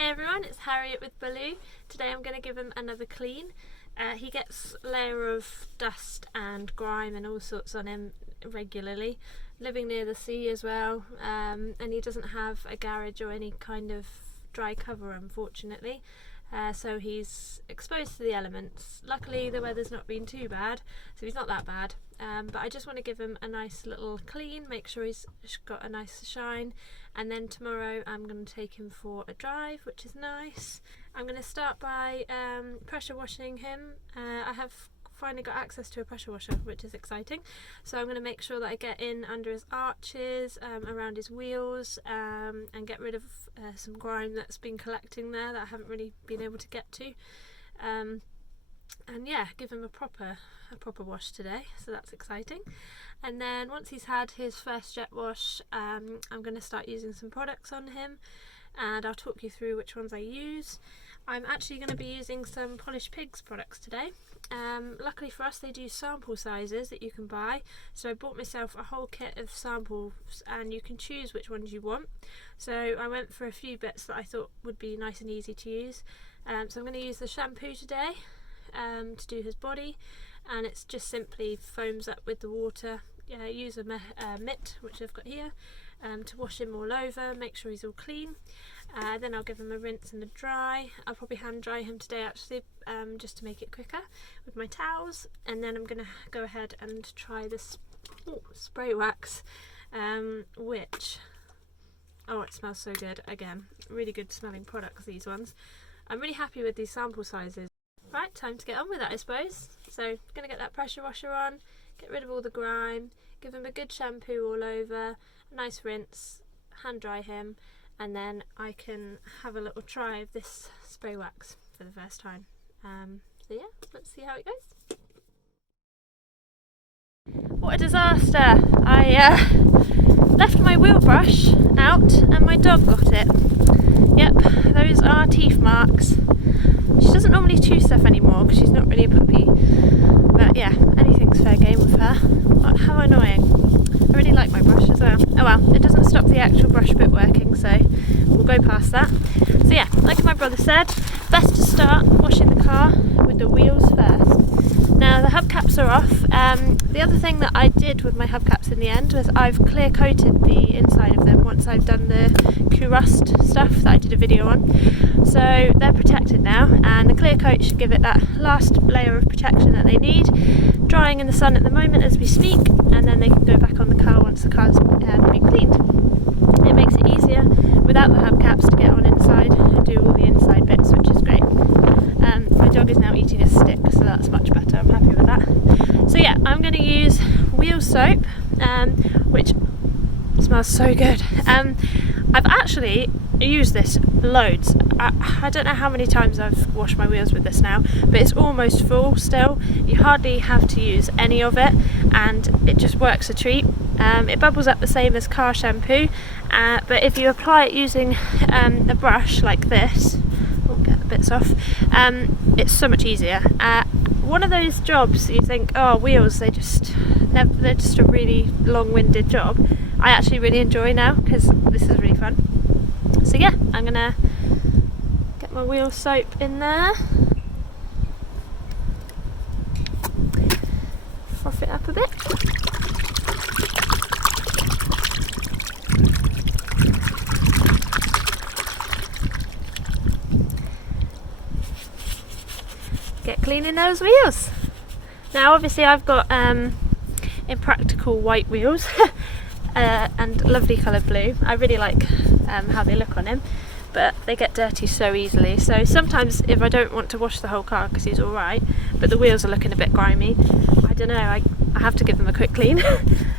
Hey everyone, it's Harriet with Baloo. Today I'm going to give him another clean. He gets a layer of dust and grime and all sorts on him regularly, living near the sea as well, and he doesn't have a garage or any kind of dry cover, unfortunately. So he's exposed to the elements. Luckily the weather's not been too bad, so he's not that bad, but I just want to give him a nice little clean, make sure he's got a nice shine, and then tomorrow I'm going to take him for a drive, which is nice. I'm going to start by pressure washing him. I have finally got access to a pressure washer, which is exciting, so I'm going to make sure that I get in under his arches, around his wheels, and get rid of some grime that's been collecting there that I haven't really been able to get to, and yeah, give him a proper wash today, so that's exciting. And then once he's had his first jet wash, I'm going to start using some products on him, and I'll talk you through which ones I use. I'm actually going to be using some Polished Pigs products today. Luckily for us, they do sample sizes that you can buy, so I bought myself a whole kit of samples and you can choose which ones you want. So I went for a few bits that I thought would be nice and easy to use. So I'm going to use the shampoo today to do his body, and it's just simply foams up with the water. Use a mitt, which I've got here, to wash him all over, make sure he's all clean. Then I'll give him a rinse and a dry. I'll probably hand dry him today actually, just to make it quicker with my towels. And then I'm going to go ahead and try this spray wax, which, oh, it smells so good. Again, really good smelling products, these ones. I'm really happy with these sample sizes. Right, time to get on with it, I suppose. So I'm going to get that pressure washer on, get rid of all the grime, give him a good shampoo all over, a nice rinse, hand dry him, and then I can have a little try of this spray wax for the first time. So yeah, let's see how it goes. What a disaster! I left my wheel brush out and my dog got it. Yep, those are teeth marks. She doesn't normally chew stuff anymore because she's not really a puppy, but yeah, anything's fair game with her. How annoying. I really like my brush as well. Oh well, it doesn't stop the actual brush bit working, so we'll go past that. So yeah, like my brother said, best to start washing the car with the wheels first. Now the hubcaps are off. The other thing that I did with my hubcaps in the end was I've clear coated the inside of them once I've done the rust stuff that I did a video on. So they're protected now, and the clear coat should give it that last layer of protection that they need. Drying in the sun at the moment as we speak, and then they can go back on the car once the car's been cleaned. It makes it easier without the hubcaps to get on inside and do all the inside bits, which is great. My dog is now eating a stick, so that's much better. I'm happy with that. So yeah, I'm going to use wheel soap, which smells so good. I've actually used this loads. I don't know how many times I've washed my wheels with this now, but it's almost full still. You hardly have to use any of it, and it just works a treat. It bubbles up the same as car shampoo, but if you apply it using a brush like this, we'll get the bits off, it's so much easier. One of those jobs you think, oh, wheels, they're just a really long-winded job. I actually really enjoy now because this is really fun. So yeah, I'm gonna get my wheel soap in there, froth it up a bit. Get cleaning those wheels. Now obviously I've got impractical white wheels and lovely coloured blue. I really like how they look on him, but they get dirty so easily. So sometimes if I don't want to wash the whole car because he's alright, but the wheels are looking a bit grimy, I don't know, I have to give them a quick clean.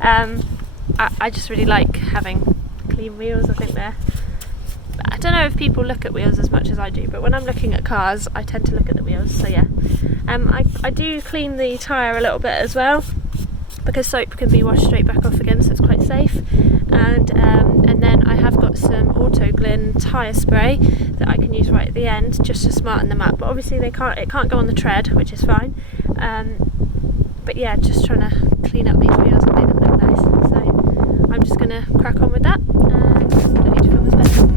I just really like having clean wheels. I think I don't know if people look at wheels as much as I do, but when I'm looking at cars I tend to look at the wheels. So yeah, I do clean the tyre a little bit as well, because soap can be washed straight back off again, so it's quite safe. And then I have got some Autoglyn tyre spray that I can use right at the end just to smarten them up. But obviously it can't go on the tread, which is fine. But yeah, just trying to clean up these wheels and make them look nice. So I'm just going to crack on with that. Don't need to film this bit.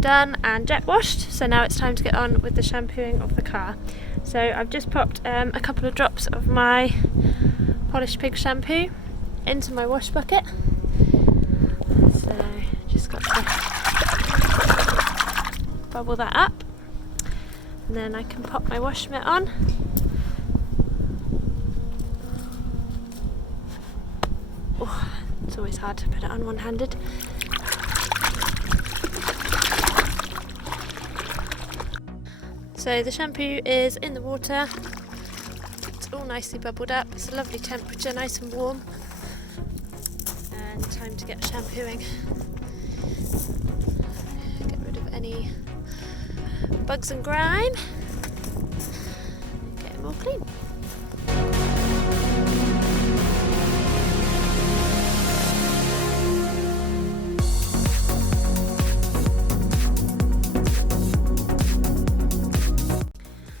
done and jet washed, so now it's time to get on with the shampooing of the car. So I've just popped a couple of drops of my polished pig shampoo into my wash bucket. So just got to bubble that up, and then I can pop my wash mitt on. Oh, it's always hard to put it on one-handed. So the shampoo is in the water, it's all nicely bubbled up, it's a lovely temperature, nice and warm, and time to get shampooing. Get rid of any bugs and grime, get them all clean.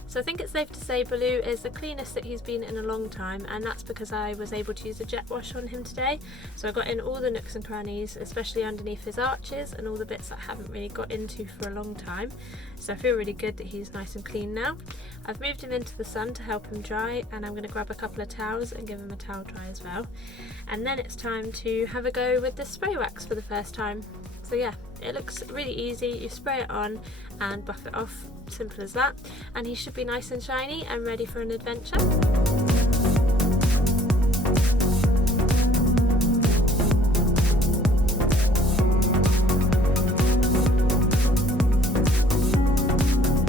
So I think it's safe to say Baloo is the cleanest that he's been in a long time, and that's because I was able to use a jet wash on him today. So I got in all the nooks and crannies, especially underneath his arches and all the bits that I haven't really got into for a long time. So I feel really good that he's nice and clean now. I've moved him into the sun to help him dry, and I'm going to grab a couple of towels and give him a towel dry as well. And then it's time to have a go with the spray wax for the first time. So yeah, it looks really easy. You spray it on and buff it off, simple as that, and he should be nice and shiny and ready for an adventure.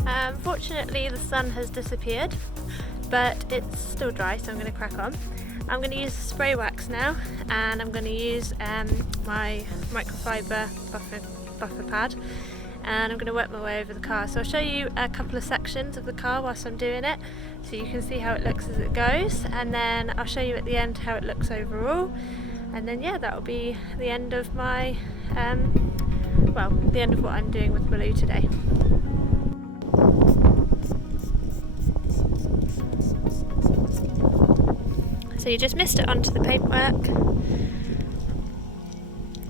Unfortunately the sun has disappeared, but it's still dry, so I'm going to crack on. I'm going to use the spray wax now, and I'm going to use my microfiber buffer pad, and I'm going to work my way over the car. So I'll show you a couple of sections of the car whilst I'm doing it, so you can see how it looks as it goes, and then I'll show you at the end how it looks overall, and then yeah, that will be the end of my the end of what I'm doing with Baloo today. So you just mist it onto the paintwork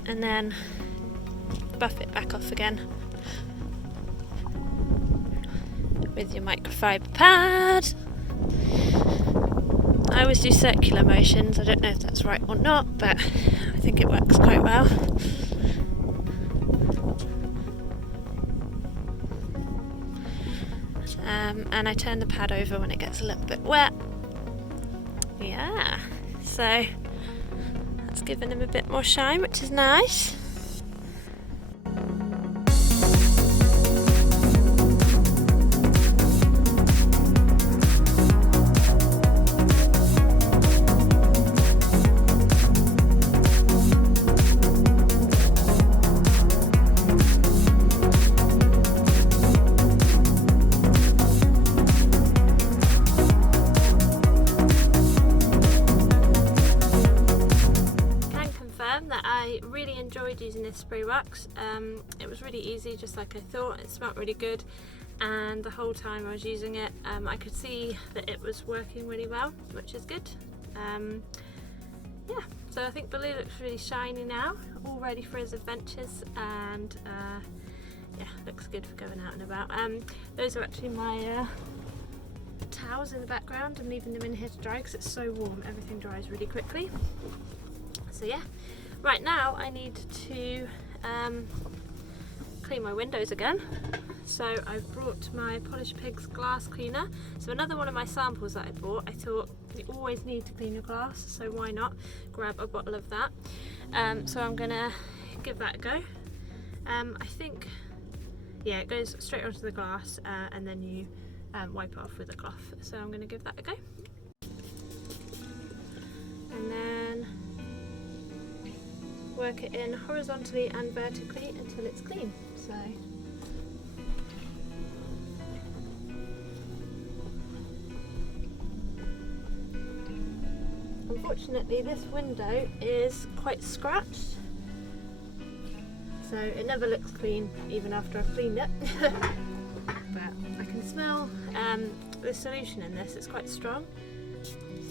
and then buff it back off again with your microfiber pad. I always do circular motions, I don't know if that's right or not, but I think it works quite well. And I turn the pad over when it gets a little bit wet. Yeah, so that's given him a bit more shine, which is nice. That I really enjoyed using this spray wax. It was really easy, just like I thought. It smelled really good, and the whole time I was using it I could see that it was working really well, which is good. Yeah, so I think Baloo looks really shiny now, all ready for his adventures, and yeah, looks good for going out and about. Those are actually my towels in the background. I'm leaving them in here to dry because it's so warm, everything dries really quickly. So yeah, right now I need to clean my windows again. So I've brought my Polished Pigs glass cleaner. So another one of my samples that I bought, I thought you always need to clean your glass, so why not grab a bottle of that. So I'm gonna give that a go. I think, yeah, it goes straight onto the glass and then you wipe it off with a cloth. So I'm gonna give that a go. And then work it in horizontally and vertically until it's clean. So unfortunately this window is quite scratched, so it never looks clean even after I've cleaned it. But I can smell the solution in this, it's quite strong,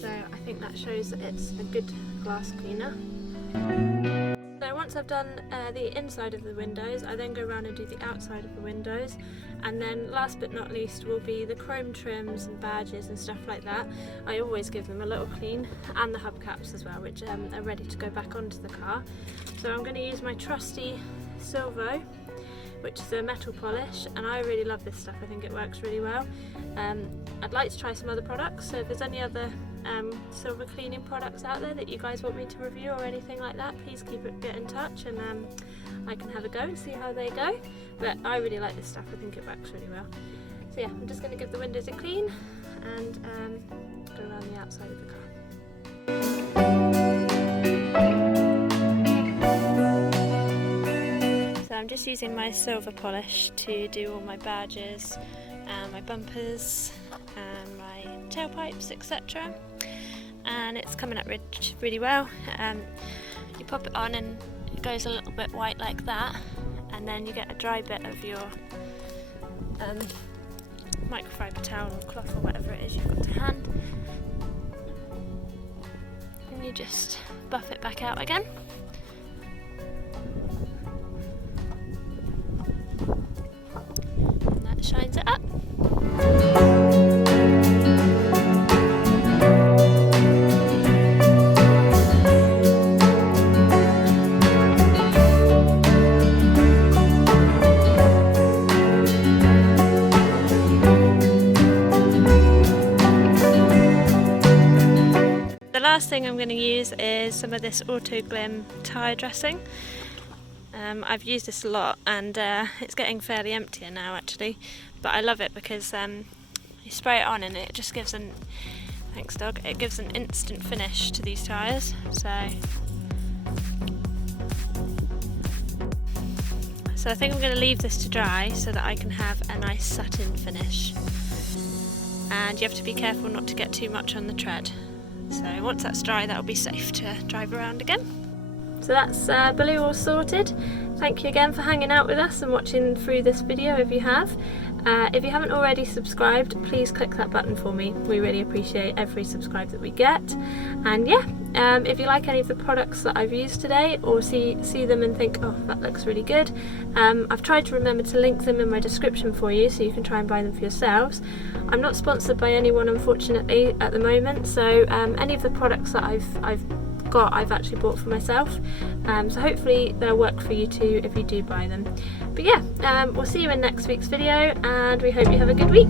so I think that shows that it's a good glass cleaner. So once I've done the inside of the windows, I then go around and do the outside of the windows, and then last but not least will be the chrome trims and badges and stuff like that. I always give them a little clean, and the hubcaps as well, which are ready to go back onto the car. So I'm going to use my trusty Silvo, which is a metal polish, and I really love this stuff. I think it works really well. I'd like to try some other products, so if there's any other silver cleaning products out there that you guys want me to review or anything like that, please get in touch, and I can have a go and see how they go. But I really like this stuff. I think it works really well. So yeah, I'm just going to give the windows a clean and go around the outside of the car. I'm just using my silver polish to do all my badges and my bumpers and my tailpipes, etc. And it's coming up really well. You pop it on and it goes a little bit white like that, and then you get a dry bit of your microfiber towel or cloth or whatever it is you've got to hand, and you just buff it back out again. Shines it up. The last thing I'm going to use is some of this Auto Glim tyre dressing. I've used this a lot, and it's getting fairly emptier now actually, but I love it because you spray it on and it just gives an thanks dog it gives an instant finish to these tyres. So I think I'm going to leave this to dry so that I can have a nice satin finish, and you have to be careful not to get too much on the tread. So once that's dry, that'll be safe to drive around again. So that's Baloo all sorted. Thank you again for hanging out with us and watching through this video if you have. If you haven't already subscribed, please click that button for me. We really appreciate every subscribe that we get. And yeah, if you like any of the products that I've used today, or see them and think, oh, that looks really good, I've tried to remember to link them in my description for you so you can try and buy them for yourselves. I'm not sponsored by anyone, unfortunately, at the moment, so any of the products that I've actually bought for myself, so hopefully they'll work for you too if you do buy them. But yeah, we'll see you in next week's video, and we hope you have a good week.